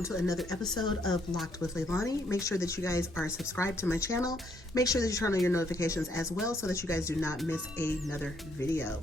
welcome to another episode of Locked with Leilani. Make sure that you guys are subscribed to my channel. Make sure that you turn on your notifications as well so that you guys do not miss another video.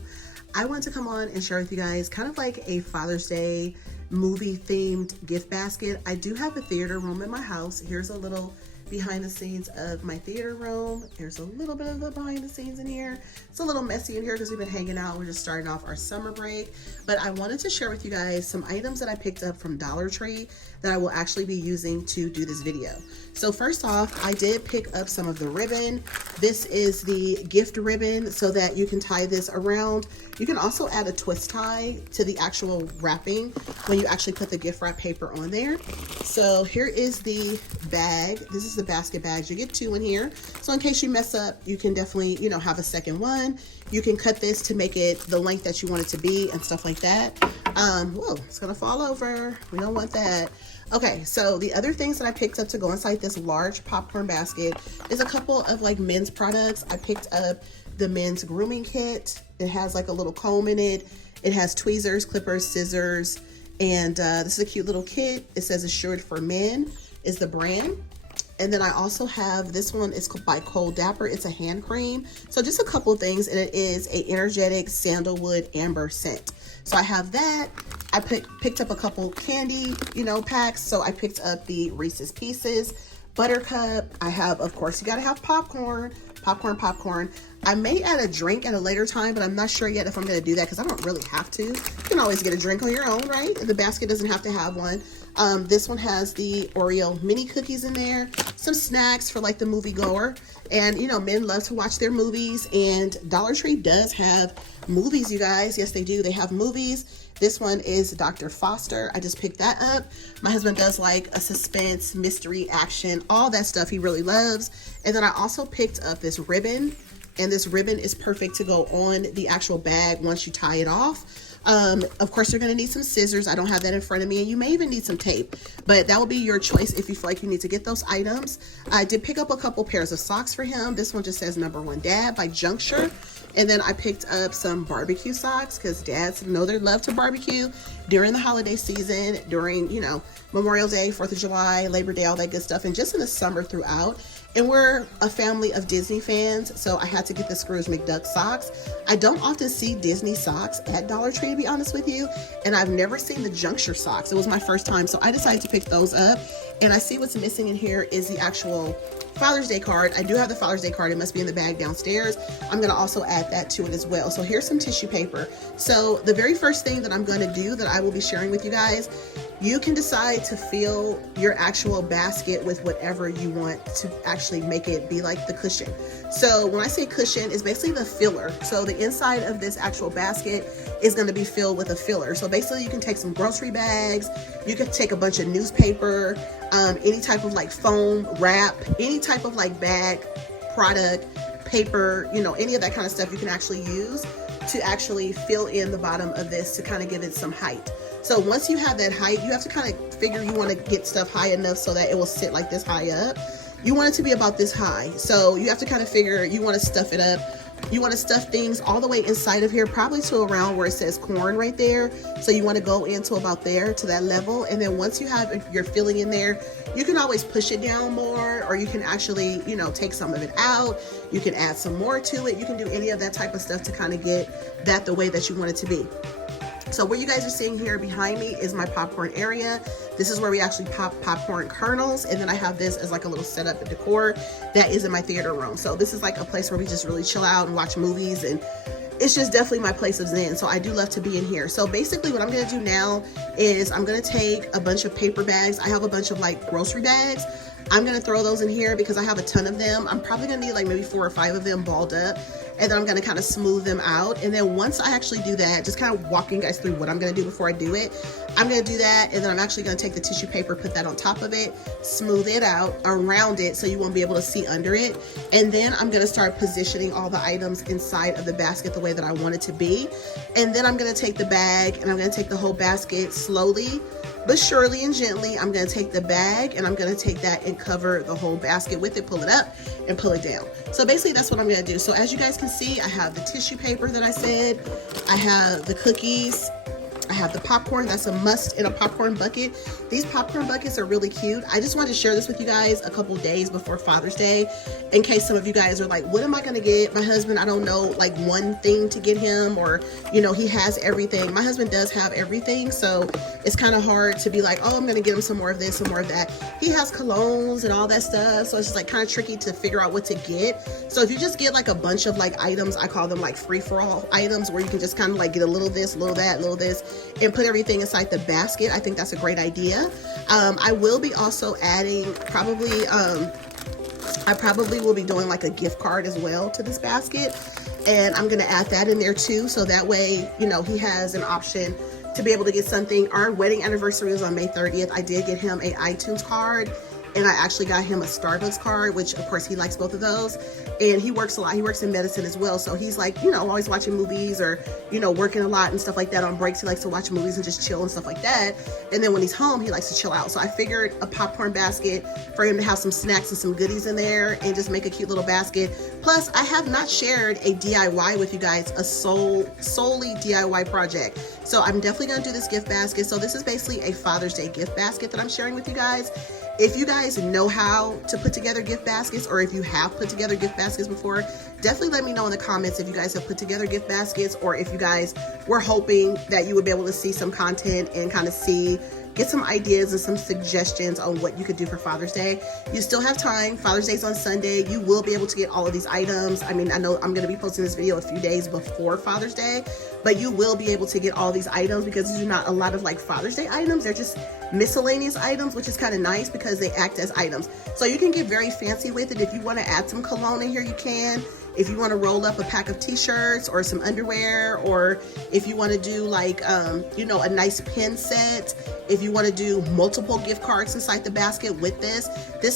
I want to come on and share with you guys kind of like a Father's Day movie themed gift basket. I do have a theater room in my house. Here's a little behind the scenes of my theater room. There's a little bit of the behind the scenes in here. It's a little messy in here because we've been hanging out. We're just starting off our summer break, but I wanted to share with you guys some items that I picked up from Dollar Tree that I will actually be using to do this video. So first off, I did pick up some of the ribbon. This is the gift ribbon so that you can tie this around. You can also add a twist tie to the actual wrapping when you actually put the gift wrap paper on there. So here is the bag. This is the basket bags. You get two in here. So in case you mess up, you can definitely, have a second one. You can cut this to make it the length that you want it to be and stuff like that. Whoa, it's gonna fall over. We don't want that. Okay, so the other things that I picked up to go inside this large popcorn basket is a couple of like men's products. I picked up the men's grooming kit. It has like a little comb in it. It has tweezers, clippers, scissors, and this is a cute little kit. It says Assured for Men is the brand. And then I also have this one. It's by Cold Dapper. It's a hand cream. So just a couple of things, and it is a energetic sandalwood amber scent. So I have that. I picked up a couple candy, packs. So I picked up the Reese's Pieces, Buttercup. I have, of course, you gotta have popcorn. I may add a drink at a later time, but I'm not sure yet if I'm gonna do that because I don't really have to. You can always get a drink on your own, right? The basket doesn't have to have one. This one has the Oreo mini cookies in there, some snacks for like the movie goer. And men love to watch their movies, and Dollar Tree does have movies, you guys. Yes, they do. They have movies. This one is Dr. Foster. I just picked that up. My husband does like a suspense, mystery, action, all that stuff he really loves. And then I also picked up this ribbon, and this ribbon is perfect to go on the actual bag once you tie it off. Of course, you're going to need some scissors. I don't have that in front of me, and you may even need some tape, but that will be your choice if you feel like you need to get those items. I did pick up a couple pairs of socks for him. This one just says Number One Dad by Juncture. And then I picked up some barbecue socks because dads know they love to barbecue during the holiday season, during, Memorial Day, 4th of July, Labor Day, all that good stuff, and just in the summer throughout. And we're a family of Disney fans, so I had to get the Scrooge McDuck socks. I don't often see Disney socks at Dollar Tree, to be honest with you, and I've never seen the Juncture socks. It was my first time, so I decided to pick those up. And I see what's missing in here is the actual Father's Day card. I do have the Father's Day card. It must be in the bag downstairs. I'm going to also add that to it as well. So here's some tissue paper. So the very first thing that I'm going to do that I will be sharing with you guys, you can decide to fill your actual basket with whatever you want to actually make it be like the cushion. So when I say cushion, it's basically the filler. So the inside of this actual basket is going to be filled with a filler. So basically you can take some grocery bags, you can take a bunch of newspaper, any type of like foam, wrap, any type of like bag, product, paper, any of that kind of stuff you can actually use to actually fill in the bottom of this to kind of give it some height. So once you have that height, you have to kind of figure you want to get stuff high enough so that it will sit like this high up. You want it to be about this high. So you have to kind of figure you want to stuff it up. You want to stuff things all the way inside of here, probably to around where it says corn right there. So you want to go into about there to that level. And then once you have your filling in there, you can always push it down more, or you can actually, take some of it out. You can add some more to it. You can do any of that type of stuff to kind of get that the way that you want it to be. So what you guys are seeing here behind me is my popcorn area. This is where we actually pop popcorn kernels. And then I have this as like a little setup and decor that is in my theater room. So this is like a place where we just really chill out and watch movies, and it's just definitely my place of zen. So I do love to be in here. So basically what I'm going to do now is I'm going to take a bunch of paper bags. I have a bunch of like grocery bags. I'm going to throw those in here because I have a ton of them. I'm probably going to need like maybe 4 or 5 of them balled up. And then I'm going to kind of smooth them out. And then once I actually do that, just kind of walking you guys through what I'm going to do before I do it. I'm going to do that. And then I'm actually going to take the tissue paper, put that on top of it, smooth it out around it so you won't be able to see under it. And then I'm going to start positioning all the items inside of the basket the way that I want it to be. And then I'm going to take the bag and I'm going to take the whole basket slowly but surely and gently. I'm going to take the bag and I'm going to take that and cover the whole basket with it, pull it up and pull it down. So basically that's what I'm going to do. So as you guys can see, I have the tissue paper that I said, I have the cookies, I have the popcorn. That's a must in a popcorn bucket. These popcorn buckets are really cute. I just wanted to share this with you guys a couple days before Father's Day, in case some of you guys are like, what am I gonna get my husband? I don't know, like one thing to get him, or you know, he has everything. My husband does have everything, so it's kind of hard to be like, oh, I'm gonna get him some more of this, some more of that. He has colognes and all that stuff, so it's just like kind of tricky to figure out what to get. So if you just get like a bunch of like items, I call them like free-for-all items, where you can just kind of like get a little this, a little that, a little this, and put everything inside the basket. I think that's a great idea. I will be also adding probably I probably will be doing like a gift card as well to this basket, and I'm gonna add that in there too, so that way, you know, he has an option to be able to get something. Our wedding anniversary was on May 30th. I did get him a iTunes card, and I actually got him a Starbucks card, which of course he likes both of those. And he works a lot. He works in medicine as well. So he's like, you know, always watching movies, or, you know, working a lot and stuff like that. On breaks, he likes to watch movies and just chill and stuff like that. And then when he's home, he likes to chill out. So I figured a popcorn basket for him to have some snacks and some goodies in there, and just make a cute little basket. Plus, I have not shared a DIY with you guys, a solely DIY project. So I'm definitely going to do this gift basket. So this is basically a Father's Day gift basket that I'm sharing with you guys. If you guys know how to put together gift baskets, or if you have put together gift baskets before, definitely let me know in the comments if you guys have put together gift baskets, or if you guys were hoping that you would be able to see some content and kind of get some ideas and some suggestions on what you could do for Father's Day. You still have time. Father's Day's on Sunday. You will be able to get all of these items. I mean, I know I'm going to be posting this video a few days before Father's Day, but you will be able to get all these items, because these are not a lot of like Father's Day items. They're just miscellaneous items, which is kind of nice because they act as items. So you can get very fancy with it. If you want to add some cologne in here, you can. If you want to roll up a pack of t-shirts or some underwear, or if you want to do like, you know, a nice pin set, if you want to do multiple gift cards inside the basket with this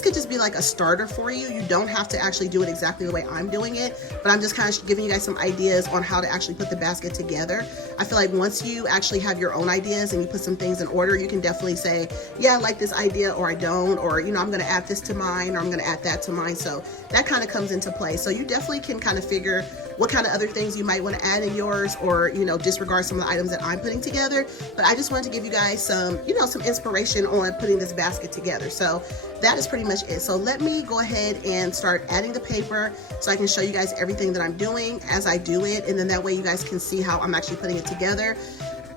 could just be like a starter for you. You don't have to actually do it exactly the way I'm doing it, but I'm just kind of giving you guys some ideas on how to actually put the basket together. I feel like once you actually have your own ideas and you put some things in order, you can definitely say, yeah, I like this idea, or I don't, or, you know, I'm going to add this to mine, or I'm going to add that to mine. So that kind of comes into play. So you definitely can kind of figure what kind of other things you might want to add in yours, or, you know, disregard some of the items that I'm putting together. But I just wanted to give you guys some, you know, some inspiration on putting this basket together. So that is pretty much it. So let me go ahead and start adding the paper so I can show you guys everything that I'm doing as I do it, and then that way you guys can see how I'm actually putting it together.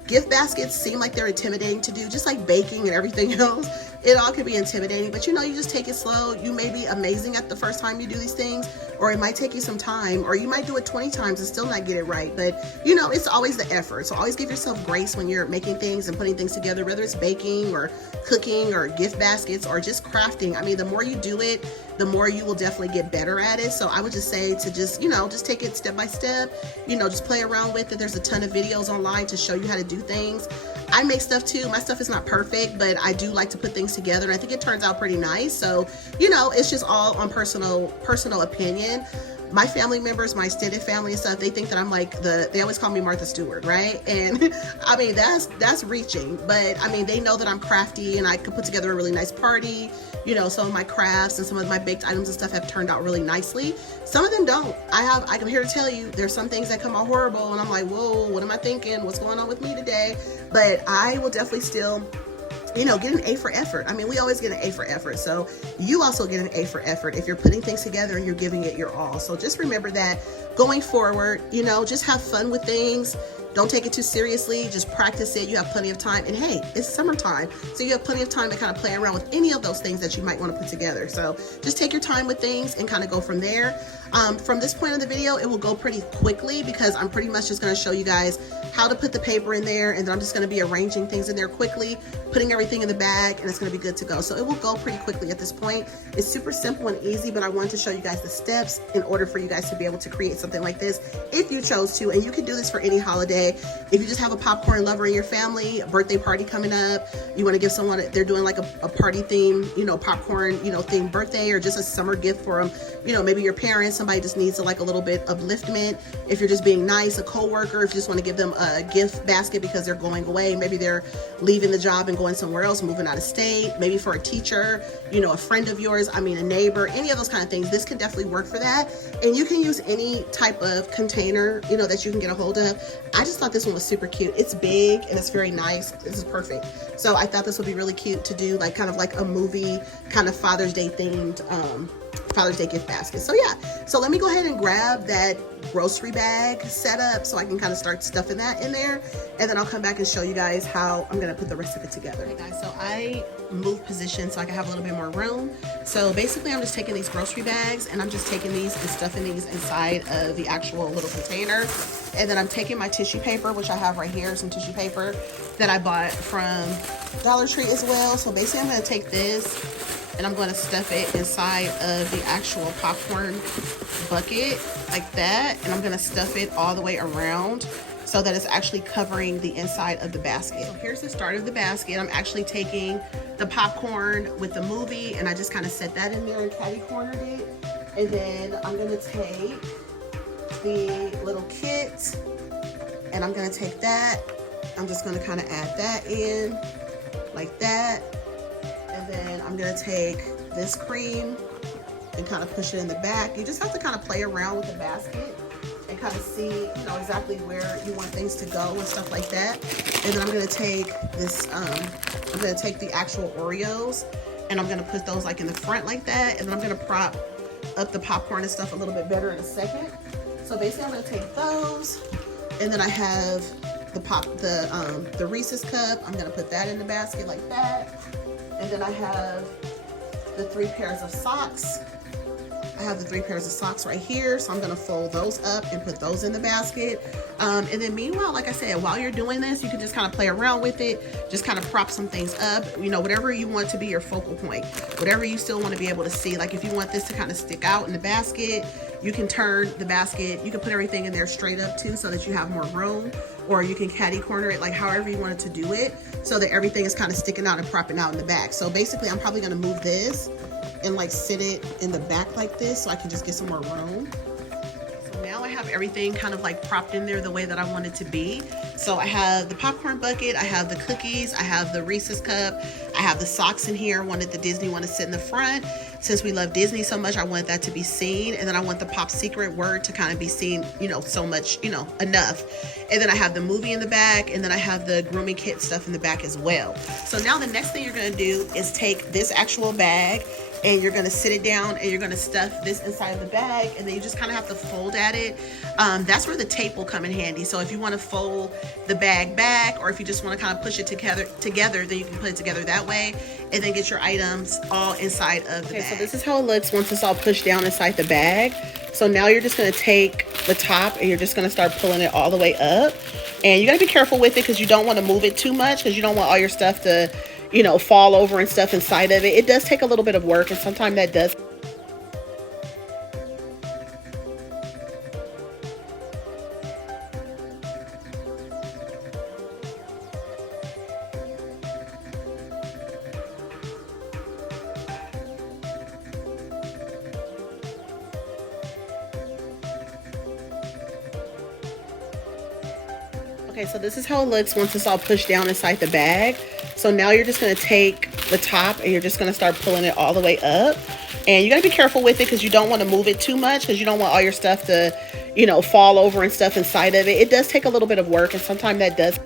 Gift baskets seem like they're intimidating to do, just like baking and everything else. It all can be intimidating, but you know, you just take it slow. You may be amazing at the first time you do these things, or it might take you some time, or you might do it 20 times and still not get it right. But you know, it's always the effort. So always give yourself grace when you're making things and putting things together, whether it's baking or cooking or gift baskets or just crafting. I mean, the more you do it, the more you will definitely get better at it. So I would just say to just, you know, just take it step by step, you know, just play around with it. There's a ton of videos online to show you how to do things. I make stuff too. My stuff is not perfect, but I do like to put things together, and I think it turns out pretty nice. So, you know, it's just all on personal opinion. My family members, my extended family and stuff, they think that I'm like they always call me Martha Stewart, right? And I mean, that's reaching, but I mean, they know that I'm crafty and I could put together a really nice party. You know, some of my crafts and some of my baked items and stuff have turned out really nicely. Some of them don't. I'm here to tell you, there's some things that come out horrible, and I'm like, whoa, what am I thinking? What's going on with me today? But I will definitely still, you know, get an A for effort. I mean, we always get an A for effort. So you also get an A for effort if you're putting things together and you're giving it your all. So just remember that going forward, you know, just have fun with things. Don't take it too seriously. Just practice it. You have plenty of time. And hey, it's summertime, so you have plenty of time to kind of play around with any of those things that you might want to put together. So just take your time with things and kind of go from there. From this point in the video, it will go pretty quickly because I'm pretty much just going to show you guys how to put the paper in there, and then I'm just going to be arranging things in there quickly, putting everything in the bag, and it's going to be good to go. So it will go pretty quickly at this point. It's super simple and easy, but I wanted to show you guys the steps in order for you guys to be able to create something like this if you chose to. And you can do this for any holiday. If you just have a popcorn lover in your family, a birthday party coming up, you want to give someone, they're doing like a party theme, you know, popcorn, you know, themed birthday, or just a summer gift for them, you know, maybe your parents, somebody just needs like a little bit of upliftment. If you're just being nice, a coworker, if you just want to give them a gift basket because they're going away, maybe they're leaving the job and going somewhere else, moving out of state, maybe for a teacher, you know, a friend of yours, I mean, a neighbor, any of those kind of things, this can definitely work for that. And you can use any type of container, you know, that you can get a hold of. I just just thought this one was super cute. It's big and it's very nice. This is perfect. So I thought this would be really cute to do like kind of like a movie kind of Father's Day themed Father's Day gift basket. So yeah, so let me go ahead and grab that grocery bag set up so I can kind of start stuffing that in there, and then I'll come back and show you guys how I'm gonna put the rest of it together. Okay guys, so I moved position so I can have a little bit more room. So basically I'm just taking these grocery bags and I'm just taking these and stuffing these inside of the actual little container, and then I'm taking my tissue paper, which I have right here, some tissue paper that I bought from Dollar Tree as well. So basically I'm gonna take this and I'm going to stuff it inside of the actual popcorn bucket like that, and I'm going to stuff it all the way around so that it's actually covering the inside of the basket. So here's the start of the basket. I'm actually taking the popcorn with the movie and I just kind of set that in there and catty cornered it, and then I'm going to take the little kit and I'm going to take that, I'm just going to kind of add that in like that. And then I'm gonna take this cream and kind of push it in the back. You just have to kind of play around with the basket and kind of see, you know, exactly where you want things to go and stuff like that. And then I'm gonna take this, I'm gonna take the actual Oreos and I'm gonna put those like in the front like that. And then I'm gonna prop up the popcorn and stuff a little bit better in a second. So basically I'm gonna take those, and then I have the Reese's cup. I'm gonna put that in the basket like that. And then I have the 3 pairs of socks. I have the 3 pairs of socks right here. So I'm gonna fold those up and put those in the basket. And then meanwhile, like I said, while you're doing this, you can just kind of play around with it. Just kind of prop some things up, you know, whatever you want to be your focal point, whatever you still want to be able to see. Like if you want this to kind of stick out in the basket, you can turn the basket, you can put everything in there straight up too so that you have more room, or you can catty corner it, like however you wanted to do it, so that everything is kind of sticking out and propping out in the back. So basically I'm probably gonna move this and like sit it in the back like this so I can just get some more room. So now I have everything kind of like propped in there the way that I want it to be. So I have the popcorn bucket, I have the cookies, I have the Reese's cup, I have the socks in here. I wanted the Disney one to sit in the front. Since we love Disney so much, I want that to be seen. And then I want the Pop Secret word to kind of be seen, you know, so much, you know, enough. And then I have the movie in the back, and then I have the grooming kit stuff in the back as well. So now the next thing you're gonna do is take this actual bag and you're gonna sit it down and you're gonna stuff this inside of the bag, and then you just kind of have to fold at it. That's where the tape will come in handy. So if you want to fold the bag back, or if you just want to kind of push it together, then you can put it together that way, and then get your items all inside of the bag. So this is how it looks once it's all pushed down inside the bag. So now you're just gonna take the top and you're just gonna start pulling it all the way up, and you gotta be careful with it because you don't want to move it too much, because you don't want all your stuff to, you know, fall over and stuff inside of it. It does take a little bit of work, and sometimes that does. Okay, so this is how it looks once it's all pushed down inside the bag. So now you're just gonna take the top and you're just gonna start pulling it all the way up. And you gotta be careful with it because you don't want to move it too much, because you don't want all your stuff to, you know, fall over and stuff inside of it. It does take a little bit of work, and sometimes that does.